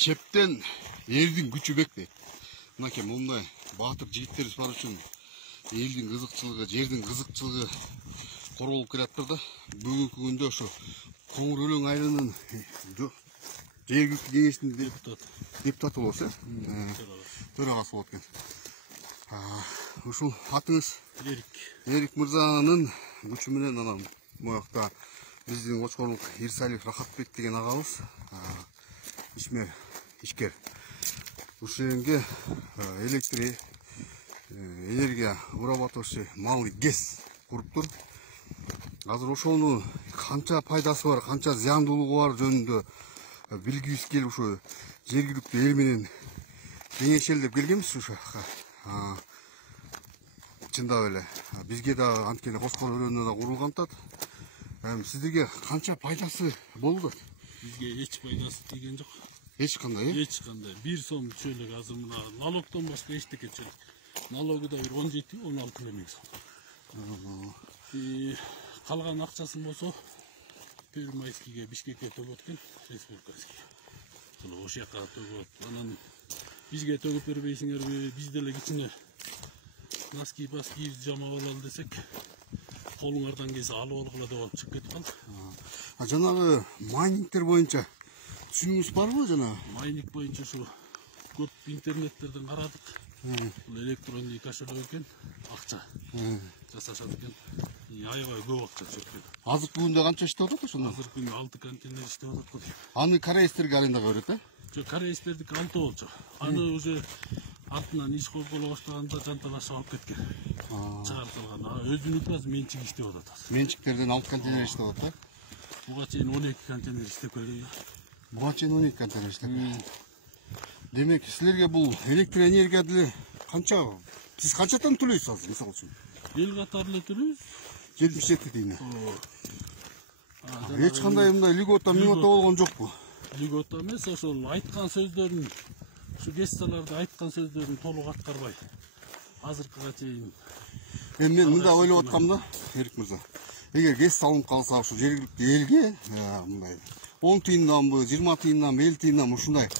чептен элдин күчү бек дейт. Мынакей мындай баатыр жигиттерибиз бар үчүн элдин кызыкчылыгы, жердин кызыкчылыгы корголуп келаптыр да. Бүгүнкү күндө ошо Коңур өлөң айылынын жергиликтүү кеңештин депутаты болосуз, төрагасы болот экен. Ушул атыңыз Эрик мырзанын күчү менен анан моякта биздин Кочкорлук Ирсалиев Рахатбек деген агабыз ишкер. Ушул жерге энергия вырабатывающий малый ГЭС куруптур. Азыр ошону канча пайдасы бар, канча зыяндуулугу бар жөнүндө билгибиз келип ушу жергиликтүү эл менен кеңешели деп келгенбиз ушу. Чындап эле бизге да анткени Кочкор өлөнүнө да курулгантат. Сиздерге канча пайдасы болду? Бизге эч пайдасы тийген жок. Эч кандай? Эч кандай. 1 сом түшөлүк азыр мына налогдон башка эчтеке түшөлүк. Налогу да 17-16 миң сом. Калган акчасын болсо Первомайскийге, Бишкекке төгөт экен, республикаский. Ошол жака төгөт. Анан бизге төгүп бербейсиңерби? Биз деле кичине носки жамап алалы десек, колуңардан келсе алып алгыла деп чыгып кетип калдык. Жанагы майнингтер боюнча түшүнүгүңүз барбы жана? Майнинг боюнча ушу көп интернеттерден карадык. Бул электронный кошелек экен, акча жасашат экен. Аябай көп акча чөккөн. Азыркы күндө канча иштеп атат ошондо? Азыркы күндө 6 контейнер иштеп атат го. Аны кореецтерге арендага берет, Жок, кореецтердики 6 болчу. Аны уже артынан иш козголо баштаганда жанталашып алып кеткен. Чыгарып салган. Өзүнүкү азыр менчик иштеп атат. Менчиктерден 6 контейнер иштеп атат. Буга чейин 12 контейнер иштеп келген. Буга чейин 12 контейнер иштеп. Демек, силерге бул электр энергия деле канча? Сиз канчадан төлөйсүз азыр, мисалы үчүн? Эл катары эле төлөйбүз. 77 дейм. Эч кандай мындай льгота болгон жокпу? Льгота эмес, ошол айткан сөздөрүн, ушу гесталарды айткан сөздөрүн толук аткарбай. Азыркыга чейин. Мен мында ойлоп аткам да, Эрик мырза. Эгер ГЭС салынып калса, ушу жергиликтүү элге мындай 10 тыйынданбы, 20 тыйынданбы, 50 тыйынданбы ушундай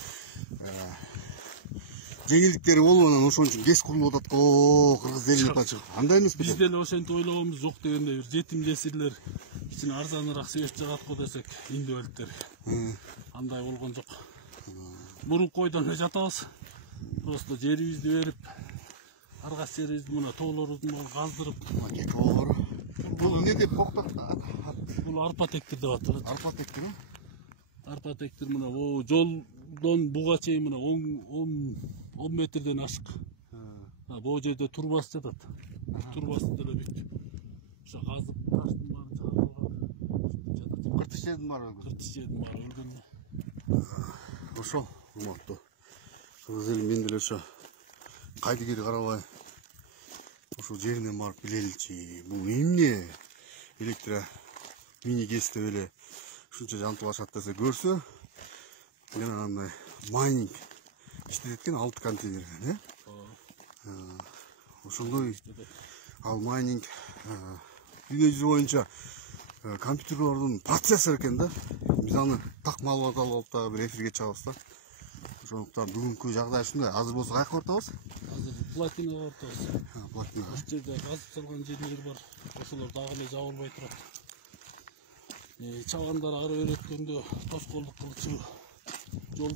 жеңилдиктери болуп анан ошон үчүн ГЭС курулуп атат го, кыргыз элине тачып. Андай эмеспи? Биз деле ошентип ойлогонбуз, жок дегенде бир жетим жесирлер кичине арзаныраак себеп жагат го десек, индивалиттер. Андай болгон жок. Бурук койдон эле жатабыз. Просто жерибизди берип, аргас жерибизди мына тоолорубузду каздырып, тоор. Бул эмне деп токтот? Бул арпа тектир деп аталат. Арпа тектир? Арпа тектир мына жолдон буга чейин мына 10 метрден ашык. Бул жерде турбасы жатат. Турбасы деле бүт. Ошо казып таштын баары чыгарылган. Кыртыш жердин баары өлгөн. Ошол урматтуу кыргыз эли, мен деле ошо кайдыгери карабай ушул жеринен барып билеличи. Бул эмне электро мини ГЭС деп эле ушунча жантылашат десе көрсө, мен андай майнинг иштетет экен 6 контейнерден, ошондой ал майнинг дүйнө жүзү боюнча компьютерлордун процессор экен да. Биз аны так маалымат алып да бир эфирге чыгабыз да. Ошондуктан бүгүнкү жагдай ушундай. Азыр болсо кайка бартабыз? Азыр платинага бартабыз. Платинага. Ошол жерде казып салган жерлер бар. Ошолор дагы эле жабылбай турат. Чабандар ары өткөндө тоскоолдук кылчу жол